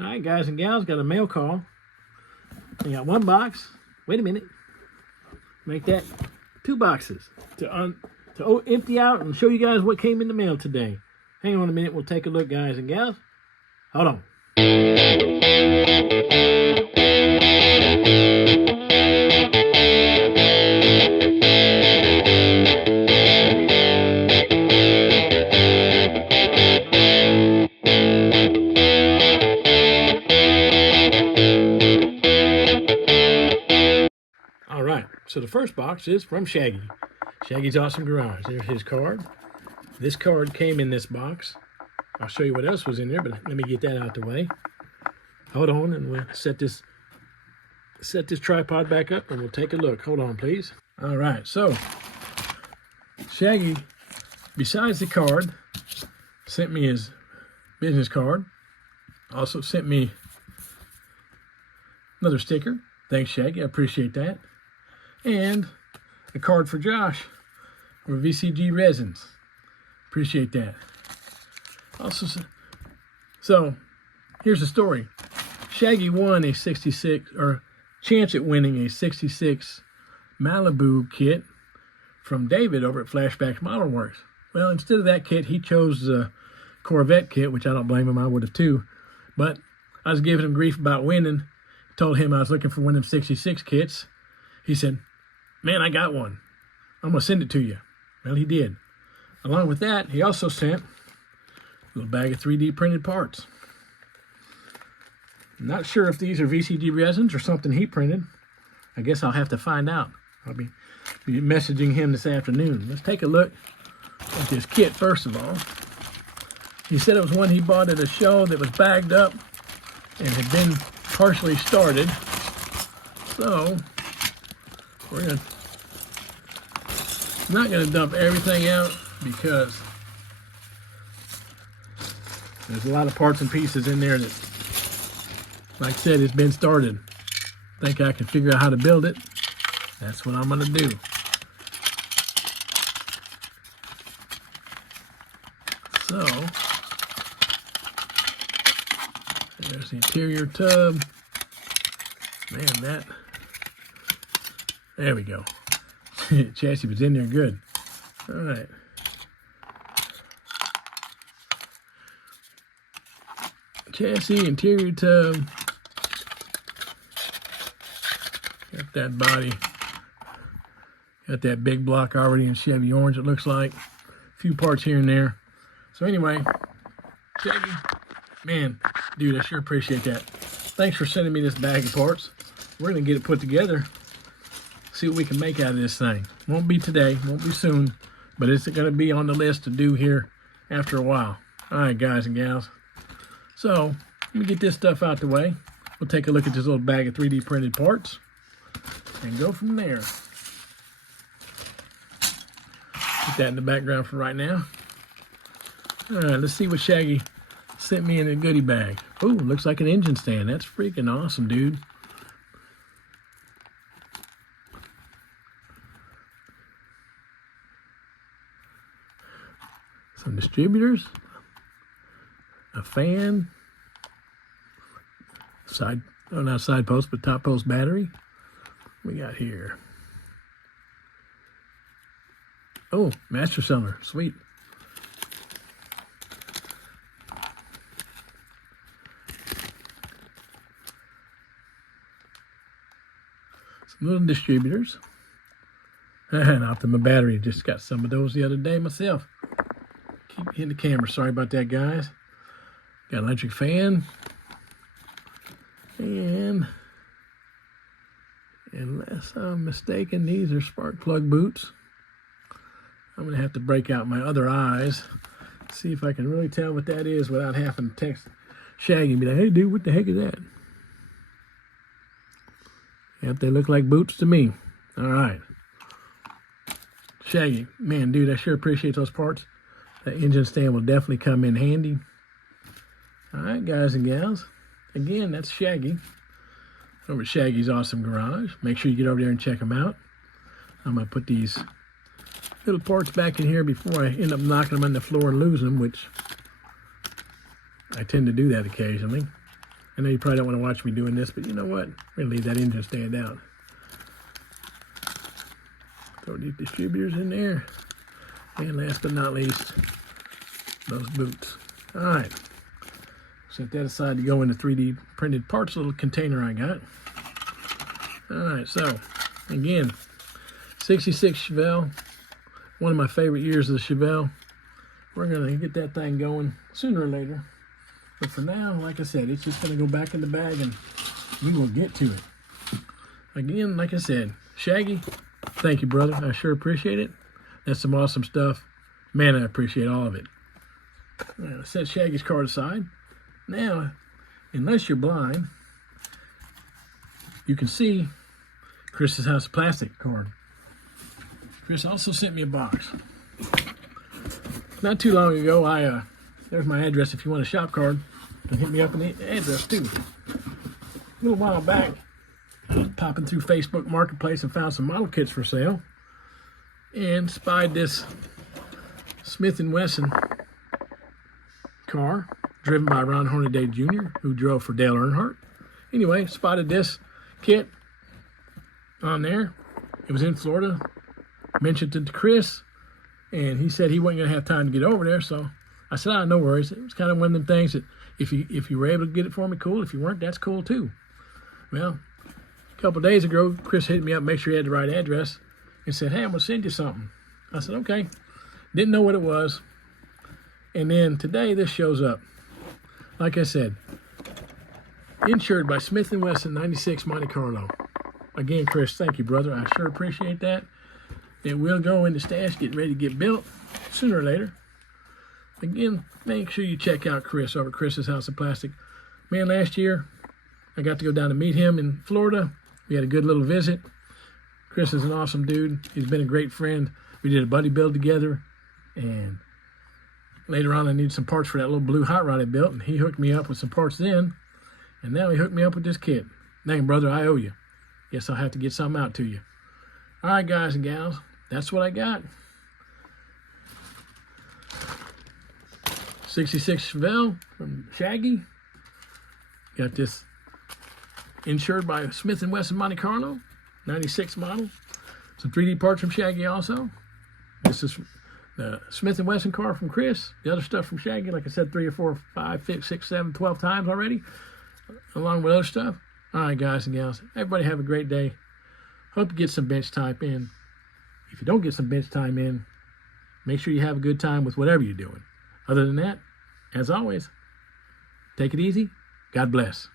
All right, guys and gals, got a mail call. We got one box. Wait a minute. Make that two boxes to empty out and show you guys what came in the mail today. Hang on a minute. We'll take a look, guys and gals. Hold on. All right, so the first box is from Shaggy. Shaggy's Awesome Garage. There's his card. This card came in this box. I'll show you what else was in there, but let me get that out the way. Hold on, and we'll set this tripod back up, and we'll take a look. Hold on, please. All right, so Shaggy, besides the card, sent me his business card. Also sent me another sticker. Thanks, Shaggy. I appreciate that. And a card for Josh for VCG resins. Appreciate that. Also, so here's the story. Shaggy won a 66, or chance at winning a 66 Malibu kit from David over at Flashback Model Works. Well, instead of that kit, he chose the Corvette kit, which I don't blame him. I would have too. But I was giving him grief about winning. Told him I was looking for one of them 66 kits. He said, "Man, I got one. I'm going to send it to you." Well, he did. Along with that, he also sent a little bag of 3D printed parts. I'm not sure if these are VCG resins or something he printed. I guess I'll have to find out. I'll be messaging him this afternoon. Let's take a look at this kit first of all. He said it was one he bought at a show that was bagged up and had been partially started. So we're not gonna dump everything out because there's a lot of parts and pieces in there that, like I said, it's been started. Think I can figure out how to build it? That's what I'm gonna do. So there's the interior tub. Man, there we go. Chassis was in there good. All right. Chassis, interior tub. Got that body. Got that big block already in Chevy orange, it looks like. A few parts here and there. So anyway, Shaggy, man, dude, I sure appreciate that. Thanks for sending me this bag of parts. We're going to get it put together. See what we can make out of this thing. Won't be today, won't be soon, but it's going to be on the list to do here after a while. All right, guys and gals. So let me get this stuff out the way. We'll take a look at this little bag of 3D printed parts and go from there. Put that in the background for right now. All right, let's see what Shaggy sent me in a goodie bag. Oh, looks like an engine stand. That's freaking awesome, dude. Some distributors, a fan, not side post, but top post battery. What we got here? Oh, master cylinder, sweet. Some little distributors. And Optima battery, just got some of those the other day myself. Keep hitting the camera, sorry about that, guys. Got an electric fan. And unless I'm mistaken, these are spark plug boots. I'm gonna have to break out my other eyes, see if I can really tell what that is without having to text Shaggy and be like, "Hey dude, what the heck is that?" Yep, they look like boots to me. All right. Shaggy, man, dude, I sure appreciate those parts. That engine stand will definitely come in handy. All right, guys and gals. Again, that's Shaggy over at Shaggy's Awesome Garage. Make sure you get over there and check them out. I'm going to put these little parts back in here before I end up knocking them on the floor and losing them, which I tend to do that occasionally. I know you probably don't want to watch me doing this, but you know what? We're going to leave that engine stand out. Throw these distributors in there. And last but not least, those boots. All right. Set that aside to go in the 3D printed parts little container I got. All right, so again, 66 Chevelle, one of my favorite years of the Chevelle. We're gonna get that thing going sooner or later. But for now, like I said, it's just gonna go back in the bag and we will get to it. Again, like I said, Shaggy, thank you, brother. I sure appreciate it. That's some awesome stuff. Man, I appreciate all of it. All right, set Shaggy's card aside. Now, unless you're blind, you can see Chris's House of Plastic card. Chris also sent me a box. Not too long ago, there's my address if you want a shop card. You can hit me up in the address too. A little while back, I was popping through Facebook Marketplace and found some model kits for sale. And spied this Smith & Wesson car, driven by Ron Hornaday Jr., who drove for Dale Earnhardt. Anyway, spotted this kit on there. It was in Florida. Mentioned it to Chris, and he said he wasn't going to have time to get over there, so I said, no worries. It was kind of one of them things that if you were able to get it for me, cool. If you weren't, that's cool too. Well, a couple of days ago, Chris hit me up, make sure he had the right address, and said, hey, I'm going to send you something. I said, okay. Didn't know what it was. And then today, this shows up. Like I said, insured by Smith & Wesson 96 Monte Carlo. Again, Chris, thank you, brother. I sure appreciate that. It will go in the stash, get ready to get built sooner or later. Again, make sure you check out Chris over at Chris's House of Plastic. Man, last year, I got to go down to meet him in Florida. We had a good little visit. Chris is an awesome dude. He's been a great friend. We did a buddy build together. And later on, I needed some parts for that little blue hot rod I built. And he hooked me up with some parts then. And now he hooked me up with this kit. Dang, brother, I owe you. Guess I'll have to get something out to you. All right, guys and gals. That's what I got. 66 Chevelle from Shaggy. Got this insured by Smith & Wesson Monte Carlo, 96 model. Some 3D parts from Shaggy also. This is the Smith & Wesson car from Chris. The other stuff from Shaggy, like I said, 3 or 4, 5, 6, 7, 12 times already, along with other stuff. All right, guys and gals. Everybody have a great day. Hope you get some bench time in. If you don't get some bench time in, make sure you have a good time with whatever you're doing. Other than that, as always, take it easy. God bless.